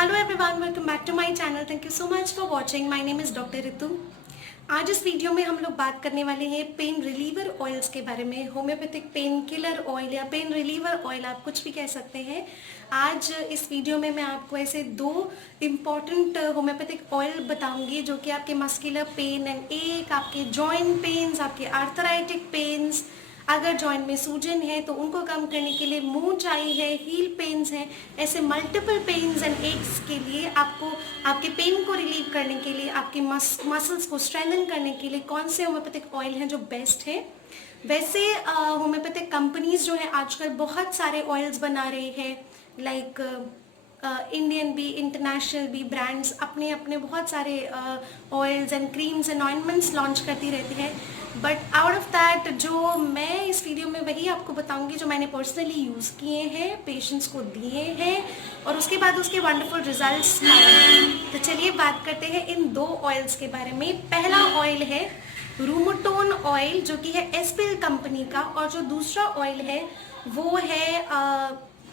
Hello everyone, welcome back to my channel. Thank you so much for watching. My name is doctor Ritu. आज इस video में हम लोग बात करने वाले हैं पेन रिलीवर ऑयल्स के बारे में। होम्योपैथिक पेन किलर ऑयल या पेन रिलीवर ऑयल, आप कुछ भी कह सकते हैं। आज इस वीडियो में मैं आपको ऐसे दो इम्पॉर्टेंट होम्योपैथिक ऑयल बताऊंगी जो कि आपके मस्कुलर पेन एंड एक, आपके जॉइंट पेन्स, आपके आर्थराइटिक पेन्स, अगर जॉइंट में सूजन है तो उनको कम करने के लिए, मूंचाई है, हील पेन्स हैं, ऐसे मल्टीपल पेन्स एंड एक्स के लिए आपको आपके पेन को रिलीव करने के लिए, आपके मसल्स को स्ट्रेंथन करने के लिए कौन से होम्योपैथिक ऑयल हैं जो बेस्ट है। वैसे होम्योपैथिक कंपनीज जो है आजकल बहुत सारे ऑयल्स बना रही है, लाइक इंडियन भी, इंटरनेशनल भी ब्रांड्स अपने अपने बहुत सारे oils and creams and ointments launch करती रहती है। बट आउट ऑफ दैट जो मैं इस वीडियो में वही आपको बताऊंगी जो मैंने पर्सनली यूज़ किए हैं, पेशेंट्स को दिए हैं और उसके बाद उसके वंडरफुल रिजल्ट्स पाए। तो चलिए बात करते हैं इन दो ऑयल्स के बारे में। पहला ऑयल है रूमोटोन ऑयल जो कि है एस्पिल कंपनी का, और जो दूसरा ऑयल है वो है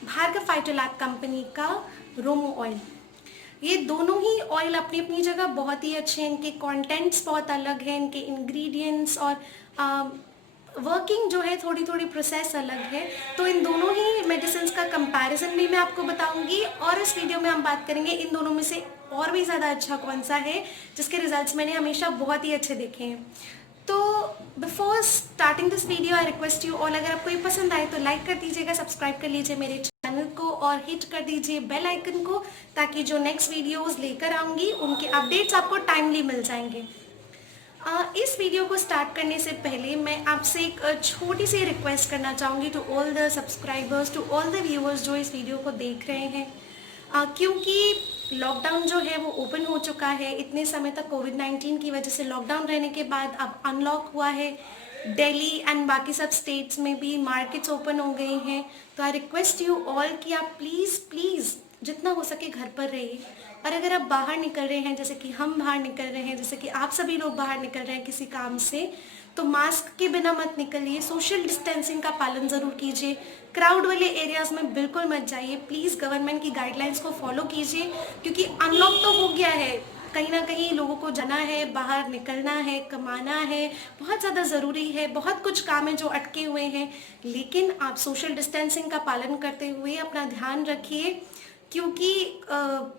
भार्गव फाइटोलैब कंपनी का रोमो ऑयल। ये दोनों ही ऑयल अपनी अपनी जगह बहुत ही अच्छे हैं, इनके कंटेंट्स बहुत अलग हैं, इनके इंग्रेडिएंट्स और वर्किंग जो है थोड़ी थोड़ी प्रोसेस अलग है। तो इन दोनों ही मेडिसिन का कंपैरिजन भी मैं आपको बताऊंगी और इस वीडियो में हम बात करेंगे इन दोनों में से और भी ज़्यादा अच्छा कौन सा है जिसके रिजल्ट्स मैंने हमेशा बहुत ही अच्छे देखे हैं। तो before starting this video I request you all, अगर आपको ये पसंद आए तो लाइक कर दीजिएगा, सब्सक्राइब कर लीजिए मेरे चैनल को और हिट कर दीजिए बेल आइकन को, ताकि जो नेक्स्ट वीडियोस लेकर आऊंगी उनके अपडेट्स आपको टाइमली मिल जाएंगे। इस वीडियो को स्टार्ट करने से पहले मैं आपसे एक छोटी सी रिक्वेस्ट करना चाहूँगी to all the subscribers, to all the viewers जो इस वीडियो को देख रहे हैं। क्योंकि लॉकडाउन जो है वो ओपन हो चुका है, इतने समय तक कोविड-19 की वजह से लॉकडाउन रहने के बाद अब अनलॉक हुआ है। दिल्ली एंड बाकी सब स्टेट्स में भी मार्केट्स ओपन हो गई हैं। तो आई रिक्वेस्ट यू ऑल कि आप प्लीज़ प्लीज़ जितना हो सके घर पर रहिए, और अगर आप बाहर निकल रहे हैं, जैसे कि हम बाहर निकल रहे हैं, जैसे कि आप सभी लोग बाहर निकल रहे हैं किसी काम से, तो मास्क के बिना मत निकलिए, सोशल डिस्टेंसिंग का पालन ज़रूर कीजिए, क्राउड वाले एरियाज़ में बिल्कुल मत जाइए, प्लीज़ गवर्नमेंट की गाइडलाइंस को फॉलो कीजिए। क्योंकि अनलॉक तो हो गया है, कहीं ना कहीं लोगों को जाना है, बाहर निकलना है, कमाना है, बहुत ज़्यादा ज़रूरी है, बहुत कुछ काम है जो अटके हुए हैं, लेकिन आप सोशल डिस्टेंसिंग का पालन करते हुए अपना ध्यान रखिए। क्योंकि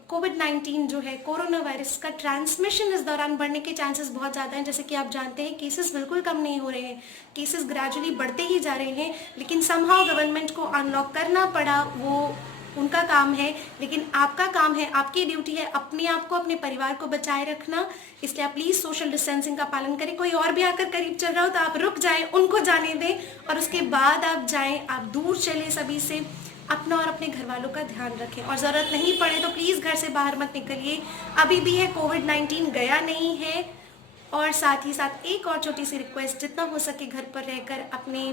कोविड-19 जो है, कोरोना वायरस का ट्रांसमिशन इस दौरान बढ़ने के चांसेस बहुत ज़्यादा हैं। जैसे कि आप जानते हैं केसेस बिल्कुल कम नहीं हो रहे हैं, केसेस ग्रेजुअली बढ़ते ही जा रहे हैं, लेकिन समहाउ गवर्नमेंट को अनलॉक करना पड़ा, वो उनका काम है। लेकिन आपका काम है, आपकी ड्यूटी है अपने आप को, अपने परिवार को बचाए रखना। इसलिए आप प्लीज़ सोशल डिस्टेंसिंग का पालन करें। कोई और भी आकर करीब चल रहा हो तो आप रुक जाएं, उनको जाने दें और उसके बाद आप जाएं। आप दूर चलें सभी से, अपना और अपने घर वालों का ध्यान रखें, और ज़रूरत नहीं पड़े तो प्लीज़ घर से बाहर मत निकलिए। अभी भी है, कोविड-19 गया नहीं है। और साथ ही साथ एक और छोटी सी रिक्वेस्ट, जितना हो सके घर पर रहकर अपने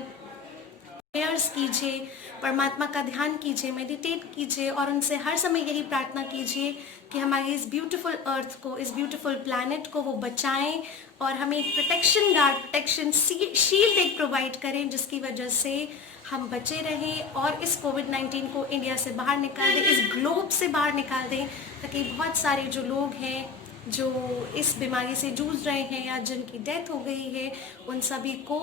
प्रेयर्स कीजिए, परमात्मा का ध्यान कीजिए, मेडिटेट कीजिए और उनसे हर समय यही प्रार्थना कीजिए कि हमारी इस ब्यूटीफुल अर्थ को, इस ब्यूटीफुल प्लैनेट को वो बचाएं और हमें एक प्रोटेक्शन गार्ड, प्रोटेक्शन शील्ड एक प्रोवाइड करें, जिसकी वजह से हम बचे रहें और इस कोविड-19 को इंडिया से बाहर निकाल दें, इस ग्लोब से बाहर निकाल दें, ताकि बहुत सारे जो लोग हैं जो इस बीमारी से जूझ रहे हैं या जिनकी डेथ हो गई है, उन सभी को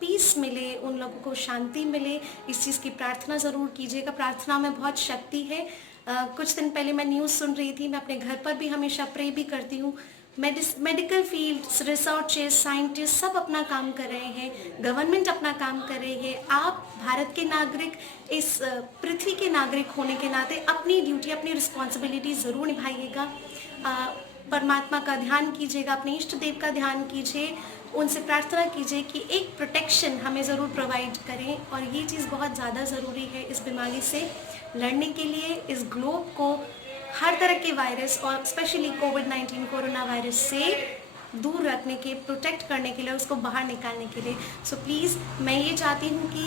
पीस मिले, उन लोगों को शांति मिले। इस चीज़ की प्रार्थना ज़रूर कीजिएगा। प्रार्थना में बहुत शक्ति है। कुछ दिन पहले मैं न्यूज़ सुन रही थी, मैं अपने घर पर भी हमेशा प्रे भी करती हूँ। मेडिकल फील्ड्स, रिसर्चर्स, साइंटिस्ट सब अपना काम कर रहे हैं, गवर्नमेंट अपना काम कर रही है। आप भारत के नागरिक, इस पृथ्वी के नागरिक होने के नाते अपनी ड्यूटी, अपनी रिस्पॉन्सिबिलिटी ज़रूर निभाइएगा। परमात्मा का ध्यान कीजिएगा, अपने इष्ट देव का ध्यान कीजिए, उनसे प्रार्थना कीजिए कि एक प्रोटेक्शन हमें ज़रूर प्रोवाइड करें। और ये चीज़ बहुत ज़्यादा ज़रूरी है इस बीमारी से लड़ने के लिए, इस ग्लोब को हर तरह के वायरस और स्पेशली कोविड-19 कोरोना वायरस से दूर रखने के, प्रोटेक्ट करने के लिए, उसको बाहर निकालने के लिए। सो प्लीज़ मैं ये चाहती हूँ कि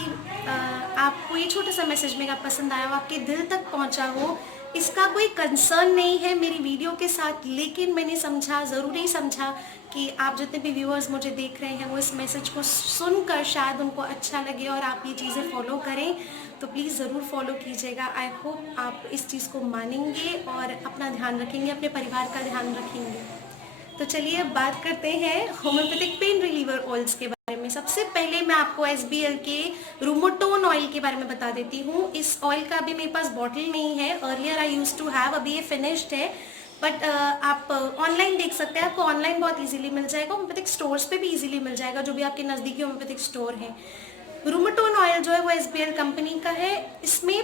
आपको ये छोटा सा मैसेज मेरा पसंद आया हो, आपके दिल तक पहुँचा हो। इसका कोई कंसर्न नहीं है मेरी वीडियो के साथ, लेकिन मैंने समझा, ज़रूरी समझा कि आप जितने भी व्यूअर्स मुझे देख रहे हैं वो इस मैसेज को सुनकर शायद उनको अच्छा लगे और आप ये चीज़ें फॉलो करें, तो प्लीज़ ज़रूर फॉलो कीजिएगा। आई होप आप इस चीज़ को मानेंगे और अपना ध्यान रखेंगे, अपने परिवार का ध्यान रखेंगे। तो चलिए अब बात करते हैं होम्योपैथिक पेन रिलीवर ऑयल्स के बारे में। सबसे पहले मैं आपको SBL के रूमोटोन ऑयल के बारे में बता देती हूँ। इस ऑयल का अभी मेरे पास बॉटल नहीं है, earlier I use to have, अभी ये फिनिश्ड है, बट आप ऑनलाइन देख सकते हैं, आपको ऑनलाइन बहुत इजीली मिल जाएगा, होम्योपैथिक स्टोर्स पे भी इजीली मिल जाएगा, जो भी आपके नज़दीकी होम्योपैथिक स्टोर है। रूमेटोन ऑयल जो है वो SBL कंपनी का है। इसमें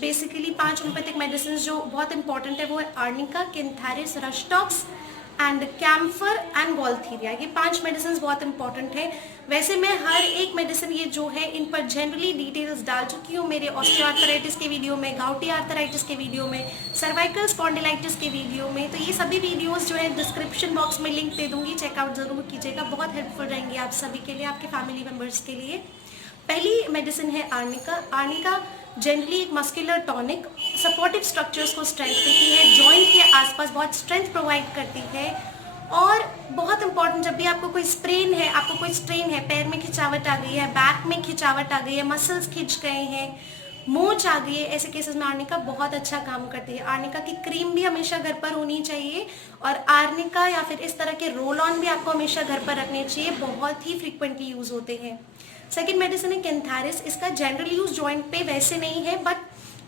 बेसिकली पांच होम्योपैथिक मेडिसिन जो बहुत इंपॉर्टेंट है वो है arnica, cantharis, rhus tox and camphor and gaultheria. ये पांच मेडिसिन बहुत इंपॉर्टेंट है। वैसे मैं हर एक मेडिसिन ये जो है इन पर जनरली डिटेल्स डाल चुकी हूँ मेरे ऑस्टियोआर्थराइटिस के वीडियो में, गाउटी आर्थराइटिस के वीडियो में, सर्वाइकल स्पॉन्डिलाइटिस के वीडियो में। तो ये सभी वीडियोस जो है डिस्क्रिप्शन बॉक्स में लिंक दे दूंगी, चेकआउट जरूर कीजिएगा, बहुत हेल्पफुल रहेंगे आप सभी के लिए, आपके फैमिली मेम्बर्स के लिए। पहली मेडिसिन है आर्निका। आर्निका जनरली एक मस्कुलर टॉनिक, सपोर्टिव स्ट्रक्चर्स को स्ट्रेंथ देती है, जॉइंट के आसपास बहुत स्ट्रेंथ प्रोवाइड करती है। और बहुत इंपॉर्टेंट, जब भी आपको कोई स्प्रेन है, आपको कोई स्ट्रेन है, पैर में खिंचावट आ गई है, बैक में खिंचावट आ गई है, मसल्स खिंच गए हैं, मोच आ गई है, ऐसे केसेस में आर्निका बहुत अच्छा काम करती है। आर्निका की क्रीम भी हमेशा घर पर होनी चाहिए और आर्निका या फिर इस तरह के रोल ऑन भी आपको हमेशा घर पर रखने चाहिए, बहुत ही फ्रीक्वेंटली यूज होते हैं। सेकेंड मेडिसिन है कैंथारिस। इसका जनरल यूज जॉइंट पे वैसे नहीं है, बट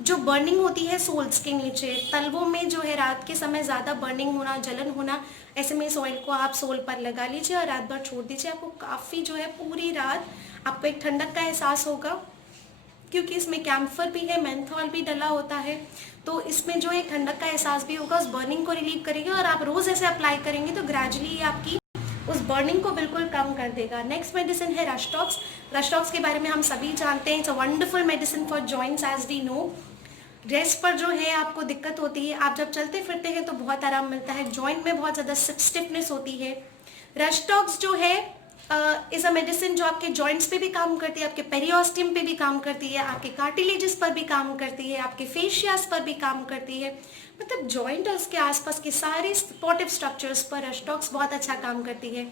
जो बर्निंग होती है सोल्स के नीचे, तलवों में जो है रात के समय ज़्यादा बर्निंग होना, जलन होना, ऐसे में इस ऑयल को आप सोल पर लगा लीजिए और रात भर छोड़ दीजिए। आपको काफ़ी जो है पूरी रात आपको एक ठंडक का एहसास होगा, क्योंकि इसमें कैम्फर भी है, मेंथॉल भी डला होता है, तो इसमें जो एक ठंडक का एहसास भी होगा, उस बर्निंग को रिलीव करेगी और आप रोज़ ऐसे अप्लाई करेंगे तो ग्रेजुअली आपकी उस बर्निंग को बिल्कुल कम कर देगा। नेक्स्ट मेडिसिन है रस्टॉक्स। रस्टॉक्स के बारे में हम सभी जानते हैं, it's a wonderful medicine for joints as we know. Rest पर जो है आपको दिक्कत होती है, आप जब चलते फिरते हैं तो बहुत आराम मिलता है, जॉइंट में बहुत ज़्यादा स्टिफनेस होती है। रस्टॉक्स जो है इज अ मेडिसिन जो आपके जॉइंट्स पे भी काम करती है, आपके पेरियोस्टियम पे भी काम करती है, आपके कार्टिलेजेस पर भी काम करती है, आपके फेशियास पर भी काम करती है, मतलब जॉइंट और उसके आसपास के सारे सपोर्टिव स्ट्रक्चर्स पर रस्टॉक्स बहुत अच्छा काम करती है।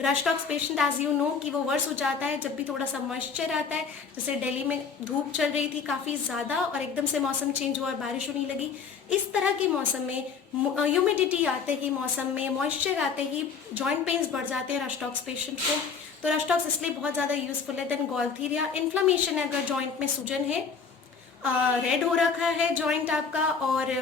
Rhus tox patient as you know कि वो वर्स हो जाता है जब भी थोड़ा सा मॉइस्चर आता है, जैसे दिल्ली में धूप चल रही थी काफ़ी ज़्यादा और एकदम से मौसम चेंज हुआ और बारिश होने लगी, इस तरह के मौसम में, ह्यूमिडिटी आते ही मौसम में, मॉइस्चर आते ही जॉइंट पेन्स बढ़ जाते हैं रस्टॉक्स पेशेंट को। तो रस्टॉक्स इसलिए बहुत ज़्यादा यूजफुल है। देन गॉल्थीरिया, इन्फ्लामेशन है, अगर जॉइंट में सूजन है, रेड हो रखा है जॉइंट आपका और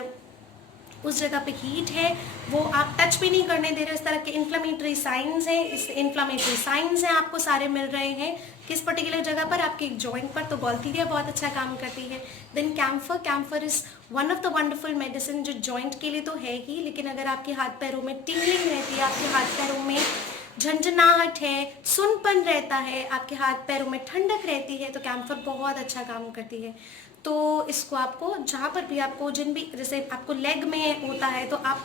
उस जगह पे हीट है, वो आप टच भी नहीं करने दे रहे, इस तरह के इन्फ्लामेटरी साइंस हैं, इस इन्फ्लामेटरी साइंस हैं आपको सारे मिल रहे हैं किस पर्टिकुलर जगह पर, आपके जॉइंट पर, तो गॉल्थीरिया बहुत अच्छा काम करती है। Then camphor. Camphor is one of the wonderful medicine जो जॉइंट के लिए तो है ही, लेकिन अगर आपके हाथ पैरों में टिंगलिंग रहती है, आपके हाथ पैरों में झंझनाहट है, सुनपन रहता है, आपके हाथ पैरों में ठंडक रहती है, तो कैम्फर बहुत अच्छा काम करती है। तो इसको आपको जहाँ पर भी आपको जिन भी, जैसे आपको लेग में होता है तो आप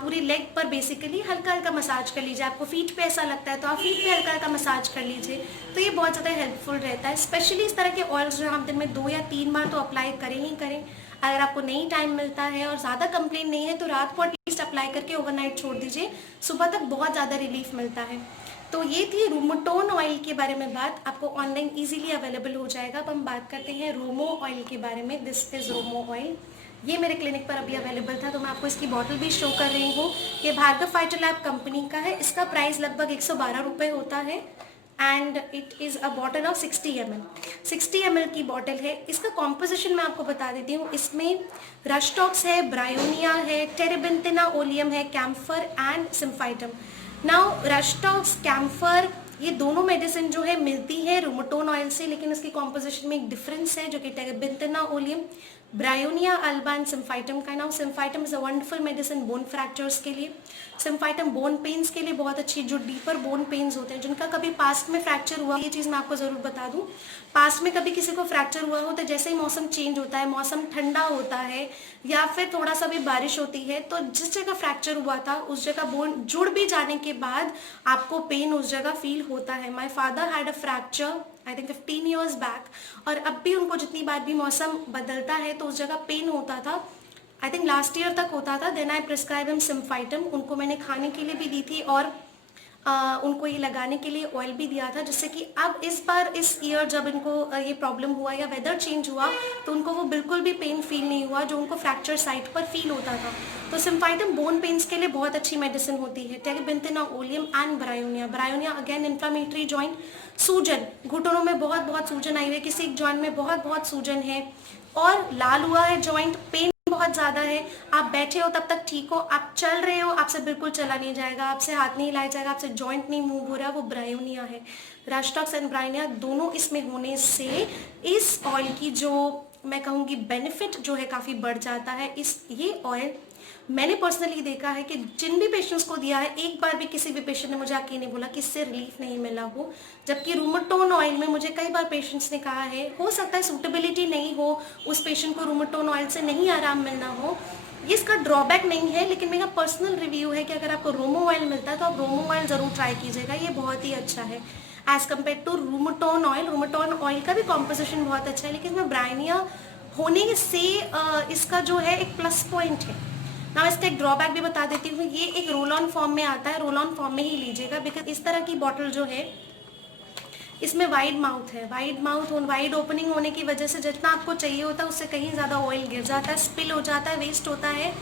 पूरी लेग पर बेसिकली हल्का हल्का मसाज कर लीजिए। आपको फीट पे ऐसा लगता है तो आप फीट पे हल्का हल्का मसाज कर लीजिए, तो ये बहुत ज़्यादा हेल्पफुल रहता है। स्पेशली इस तरह के ऑयल्स जो हम दिन में 2 या 3 बार तो अप्लाई करें ही करें। अगर आपको नहीं टाइम मिलता है और ज़्यादा कंप्लेन नहीं है तो रात को एटलीस्ट अप्लाई करके ओवरनाइट छोड़ दीजिए, सुबह तक बहुत ज़्यादा रिलीफ मिलता है। तो ये थी रूमोटोन ऑयल के बारे में बात, आपको ऑनलाइन इजीली अवेलेबल हो जाएगा। अब हम बात करते हैं रोमो ऑयल के बारे में। दिस इज रोमो ऑयल, ये मेरे क्लिनिक पर अभी अवेलेबल था तो मैं आपको इसकी बॉटल भी शो कर रही हूँ। ये भार्गव फाइटोलैब कंपनी का है, इसका प्राइस लगभग 112 रुपये होता है and it is a bottle of 60 ml। 60 ml की बॉटल है। इसका कॉम्पोजिशन मैं आपको बता देती हूँ। इसमें रस्टॉक्स है, ब्रायोनिया है, टेरेबेंथिना ओलियम है, camphor and symphytum. Now rhus tox, camphor, ये दोनों मेडिसिन जो है मिलती है रूमेटोन ऑयल से, लेकिन इसके कॉम्पोजिशन में एक डिफरेंस है जो कि terebinthina oleum, bryonia alba and symphytum का। Now symphytum is a wonderful medicine bone fractures के लिए, सिम्फाइटम बोन पेन्स के लिए बहुत अच्छी, जो डीपर बोन पेन्स होते हैं, जिनका कभी पास्ट में फ्रैक्चर हुआ, ये चीज़ मैं आपको ज़रूर बता दूं, पास्ट में कभी किसी को फ्रैक्चर हुआ हो तो जैसे ही मौसम चेंज होता है, मौसम ठंडा होता है या फिर थोड़ा सा भी बारिश होती है, तो जिस जगह फ्रैक्चर हुआ था उस जगह बोन जुड़ भी जाने के बाद आपको पेन उस जगह फील होता है। My father had a fracture I think 15 years back, और अब भी उनको जितनी बार भी मौसम बदलता है तो उस जगह पेन होता था। आई थिंक लास्ट ईयर तक होता था। Then I prescribe him symphytum, उनको मैंने खाने के लिए भी दी थी और उनको ये लगाने के लिए ऑयल भी दिया था, जिससे कि अब इस बार इस ईयर जब इनको ये प्रॉब्लम हुआ या वेदर चेंज हुआ तो उनको वो बिल्कुल भी पेन फील नहीं हुआ जो उनको फ्रैक्चर साइट पर फील होता था। तो सिम्फाइटम बोन पेन्स के लिए बहुत अच्छी मेडिसिन होती है। Terebinthina oleum and bryonia. Bryonia again inflammatory joint, सूजन, घुटनों में बहुत सूजन आई हुई है, किसी एक जॉइंट में बहुत सूजन है और लाल हुआ है जॉइंट, पेन बहुत ज्यादा है, आप बैठे हो तब तक ठीक हो, आप चल रहे हो आपसे बिल्कुल चला नहीं जाएगा, आपसे हाथ नहीं हिलाया जाएगा, आपसे जॉइंट नहीं मूव हो रहा, वो ब्रायोनिया है। रशटॉक्स एंड ब्रायोनिया दोनों इसमें होने से इस ऑयल की जो मैं कहूँगी बेनिफिट जो है काफ़ी बढ़ जाता है। ये ऑयल मैंने पर्सनली देखा है कि जिन भी पेशेंट्स को दिया है, एक बार भी किसी भी पेशेंट ने मुझे आके नहीं बोला कि इससे रिलीफ नहीं मिला हो। जबकि रूमेटोन ऑयल में मुझे कई बार पेशेंट्स ने कहा है, हो सकता है सूटेबिलिटी नहीं हो, उस पेशेंट को रूमेटोन ऑयल से नहीं आराम मिलना हो, ये इसका ड्रॉबैक नहीं है, लेकिन मेरा पर्सनल रिव्यू है कि अगर आपको रोमो ऑयल मिलता है तो आप रोमो ऑयल ज़रूर ट्राई कीजिएगा, ये बहुत ही अच्छा है as compare to Rheumatone oil. Rheumatone oil का भी कॉम्पोजिशन बहुत अच्छा है, लेकिन इसमें ब्रायोनिया होने से इसका जो है एक प्लस पॉइंट है ना। इसका एक ड्रॉबैक भी बता देती हूँ, ये एक रोल ऑन फॉर्म में आता है, रोल ऑन फॉर्म में ही लीजिएगा, बिकॉज इस तरह की बॉटल जो है इसमें वाइड माउथ है, वाइड ओपनिंग होने की वजह से जितना आपको चाहिए होता है उससे कहीं ज़्यादा ऑयल गिर जाता है, स्पिल हो जाता है, वेस्ट होता है,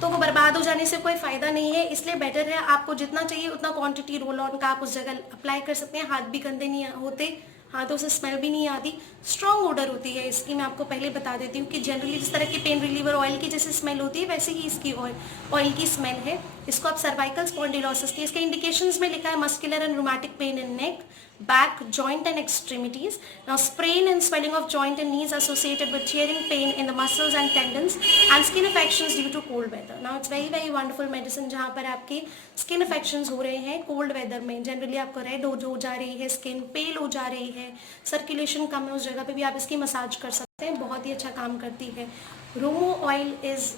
तो वो बर्बाद हो जाने से कोई फ़ायदा नहीं है। इसलिए बेटर है आपको जितना चाहिए उतना क्वांटिटी रोल ऑन का आप उस जगह अप्लाई कर सकते हैं। हाथ भी गंदे नहीं होते, हाथों से स्मेल भी नहीं आती, स्ट्रॉन्ग ओडर होती है इसकी। मैं आपको पहले बता देती हूँ कि जनरली जिस तरह की पेन रिलीवर ऑयल की जैसे स्मेल होती है वैसे ही इसकी ऑयल की स्मेल है। इसको आप सर्वाइकल स्पॉन्डिलोसिस की, इसके इंडिकेशंस में लिखा है muscular and rheumatic pain in neck, back, joint and extremities. Now sprain and swelling of joint and knees associated with tearing pain in the muscles and tendons and skin affections due to cold weather. Now it's very wonderful medicine जहाँ पर आपके skin affections हो रहे हैं cold weather में, generally आपको red हो जा रही है, स्किन पेल हो जा रही है, सर्कुलेशन कम है, उस जगह पे भी आप इसकी मसाज कर सकते हैं, बहुत ही अच्छा काम करती है। रोमो ऑयल इज़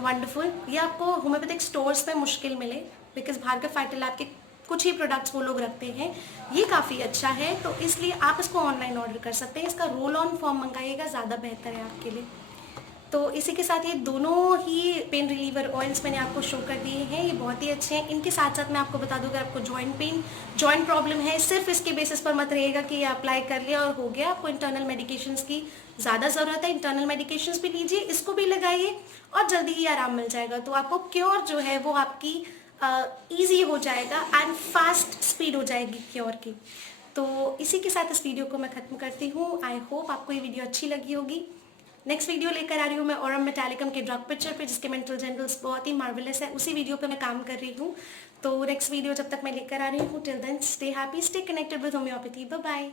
वंडरफुल। ये आपको होम्योपैथिक स्टोर्स पे मुश्किल मिले, बिकॉज भार्गव फाइटल लैब के कुछ ही प्रोडक्ट्स वो लोग रखते हैं, ये काफ़ी अच्छा है, तो इसलिए आप इसको ऑनलाइन ऑर्डर कर सकते हैं। इसका रोल ऑन फॉर्म मंगाइएगा, ज़्यादा बेहतर है आपके लिए। तो इसी के साथ ये दोनों ही पेन रिलीवर ऑयल्स मैंने आपको शो कर दिए हैं, ये बहुत ही अच्छे हैं। इनके साथ साथ मैं आपको बता दूँ, अगर आपको जॉइंट प्रॉब्लम है, सिर्फ इसके बेसिस पर मत रहेगा कि ये अप्लाई कर लिया और हो गया। आपको इंटरनल मेडिकेशंस की ज़्यादा ज़रूरत है, इंटरनल मेडिकेशंस भी लीजिए, इसको भी लगाइए और जल्दी ही आराम मिल जाएगा। तो आपको क्योर जो है वो आपकी ईजी हो जाएगा एंड फास्ट स्पीड हो जाएगी क्योर की। तो इसी के साथ इस वीडियो को मैं ख़त्म करती हूँ। आई होप आपको ये वीडियो अच्छी लगी होगी। नेक्स्ट वीडियो लेकर आ रही हूँ मैं ऑरम मेटालिकम के ड्रग पिक्चर पे, जिसके मेंटल जनरल्स बहुत ही मार्वेलस है, उसी वीडियो पे मैं काम कर रही हूँ। तो नेक्स्ट वीडियो जब तक मैं लेकर आ रही हूँ, till then stay happy, stay connected with homeopathy. Bye bye.